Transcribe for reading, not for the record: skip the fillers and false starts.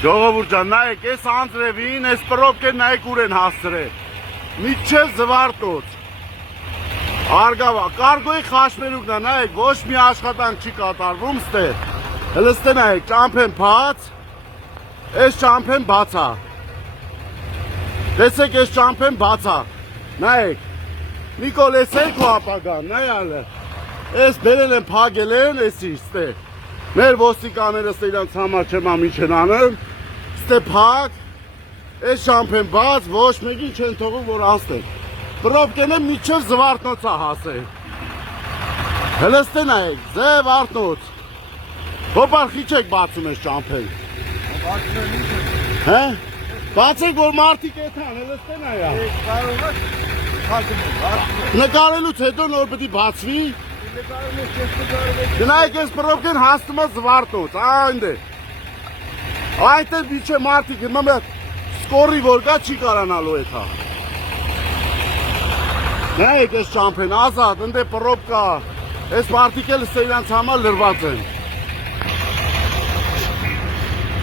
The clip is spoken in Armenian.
Ժողովուրդ ջան, նայեք, այս անձրևին, այս պրոբկեն նայեք ուր են հասցրել։ Միջև Զվարթնոց։ Արգավա, կարգոյի խաշմերուկն է, նայեք, ոչ մի աշխատանք չի կատարվում ստեղ։ Հələ ստե նայեք, ճամփեն բաց, այս ճամփեն բաց է։ Տեսեք, այս ճամփեն բաց է։ Նայեք, Նիկոլ, ես եք ու ապագան, նայալը։ Այս բերել են, փագել են, էսի ստեղ։ Մեր ոստիկանները ստե իրանց համար չեմ ամի չեն անում, ստե փակ, այս ճամփեն բաց, ոչ մեկին չեն թողում, որ աստեք։ Պրոբկեն է միջև Զվարթնոց է հասել։ Հələ ստե նայեք, Զվարթնոց։ Հոպարխի չեք բացում ես ճամփեն։ Հե? Բացեք, որ մարդիկ էթան, հələ ստե նայա։ Նկարելուց հետո նոր պետք է բացվի։ Նայեք, ես պրոբկեն հասնում է Զվարթնոց, այնդ է։ Այնտեղ միջև մարդիկ, հիմա սկորի որ կա չի կարանալու էթա։ Նայեք, ես ճամփեն ազատ, ընդ է պրոբկա, այս մարդիկ էլ ստե իրանց համար լրված են։